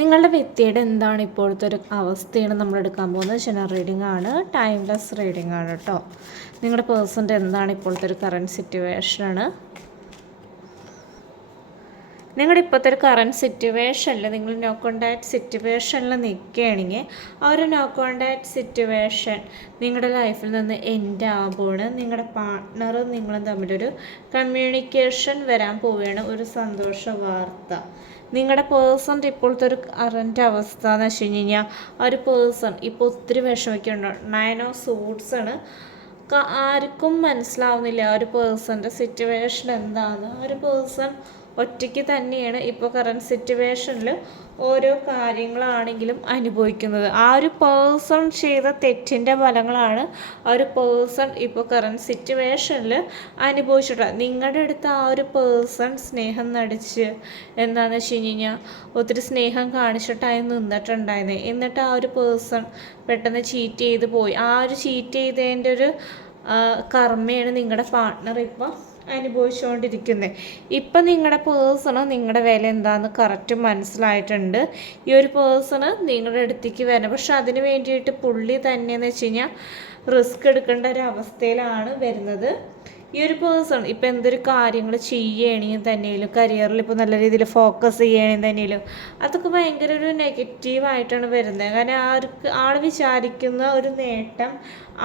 നിങ്ങളുടെ വ്യക്തിയുടെ എന്താണ് ഇപ്പോഴത്തെ ഒരു അവസ്ഥയാണ് നമ്മൾ എടുക്കാൻ പോകുന്നത്. ജനറൽ റീഡിംഗ് ആണ്, ടൈംലെസ് റീഡിംഗ് ആണ് കേട്ടോ. നിങ്ങളുടെ പേഴ്സൻ്റെ എന്താണ് ഇപ്പോഴത്തെ ഒരു കറൻറ്റ് സിറ്റുവേഷനാണ്. നിങ്ങളുടെ ഇപ്പോഴത്തെ ഒരു കറൻറ്റ് സിറ്റുവേഷനിൽ നിങ്ങൾ നോ കോണ്ടാക്ട് സിറ്റുവേഷനിൽ നിൽക്കുകയാണെങ്കിൽ ആ ഒരു നോ കോണ്ടാക്ട് സിറ്റുവേഷൻ നിങ്ങളുടെ ലൈഫിൽ നിന്ന് എൻഡ് ആകുമ്പോൾ നിങ്ങളുടെ പാർട്ട്ണറും നിങ്ങളും തമ്മിലൊരു കമ്മ്യൂണിക്കേഷൻ വരാൻ പോവുകയാണ്. ഒരു സന്തോഷ വാർത്ത. നിങ്ങളുടെ പേഴ്സൻ്റെ ഇപ്പോഴത്തെ ഒരു കറൻറ്റ് അവസ്ഥ എന്ന് വെച്ച് കഴിഞ്ഞാൽ ആ ഒരു പേഴ്സൺ ഇപ്പോൾ ഒത്തിരി വിഷമിക്കുന്നുണ്ട്. 9 ഓഫ് സൂട്ട്സ് ആണ്. ആർക്കും മനസ്സിലാവുന്നില്ല ആ ഒരു പേഴ്സൻ്റെ സിറ്റുവേഷൻ എന്താണെന്ന്. ആ ഒരു പേഴ്സൺ ഒറ്റയ്ക്ക് തന്നെയാണ് ഇപ്പോൾ കറൻറ്റ് സിറ്റുവേഷനിൽ ഓരോ കാര്യങ്ങളാണെങ്കിലും അനുഭവിക്കുന്നത്. ആ ഒരു പേഴ്സൺ ചെയ്ത തെറ്റിൻ്റെ ഫലങ്ങളാണ് ആ ഒരു പേഴ്സൺ ഇപ്പോൾ കറൻറ്റ് സിറ്റുവേഷനിൽ അനുഭവിച്ചിട്ടുള്ളത്. നിങ്ങളുടെ അടുത്ത് ആ ഒരു പേഴ്സൺ സ്നേഹം നടിച്ച് എന്താണെന്ന് വെച്ച് കഴിഞ്ഞാൽ ഒത്തിരി സ്നേഹം കാണിച്ചിട്ടായി നിന്നിട്ടുണ്ടായിരുന്നത്. എന്നിട്ട് ആ ഒരു പേഴ്സൺ പെട്ടെന്ന് ചീറ്റ് ചെയ്ത് പോയി. ആ ഒരു ചീറ്റ് ചെയ്തതിൻ്റെ ഒരു കർമ്മയാണ് നിങ്ങളുടെ പാർട്ട്ണർ ഇപ്പോൾ അനുഭവിച്ചുകൊണ്ടിരിക്കുന്നത്. ഇപ്പം നിങ്ങളുടെ പേഴ്സണ് നിങ്ങളുടെ വില എന്താണെന്ന് കറക്റ്റ് മനസ്സിലായിട്ടുണ്ട്. ഈ ഒരു പേഴ്സണ് നിങ്ങളുടെ അടുത്തേക്ക് വരണം. പക്ഷെ അതിന് വേണ്ടിയിട്ട് പുള്ളി തന്നെയെന്ന് വെച്ച് കഴിഞ്ഞാൽ റിസ്ക് എടുക്കേണ്ട ഒരു അവസ്ഥയിലാണ് വരുന്നത്. ഈ ഒരു പേഴ്സൺ ഇപ്പോൾ എന്തൊരു കാര്യങ്ങൾ ചെയ്യുകയാണെങ്കിൽ തന്നെയും കരിയറിൽ ഇപ്പോൾ നല്ല രീതിയിൽ ഫോക്കസ് ചെയ്യുകയാണെങ്കിൽ തന്നെയും അതൊക്കെ ഭയങ്കര ഒരു നെഗറ്റീവായിട്ടാണ് വരുന്നത്. കാരണം ആൾ വിചാരിക്കുന്ന ഒരു നേട്ടം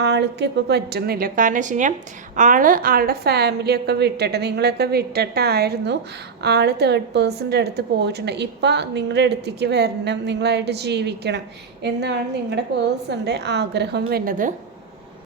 ആൾക്ക് ഇപ്പോൾ പറ്റുന്നില്ല. കാരണം വെച്ച് കഴിഞ്ഞാൽ ആളുടെ ഫാമിലിയൊക്കെ വിട്ടിട്ട് നിങ്ങളെയൊക്കെ വിട്ടിട്ടായിരുന്നു ആൾ തേർഡ് പേഴ്സൻ്റെ അടുത്ത് പോയിട്ടുണ്ട്. ഇപ്പം നിങ്ങളുടെ അടുത്തേക്ക് വരണം, നിങ്ങളായിട്ട് ജീവിക്കണം എന്നാണ് നിങ്ങളുടെ പേഴ്സൻ്റെ ആഗ്രഹം വരുന്നത്.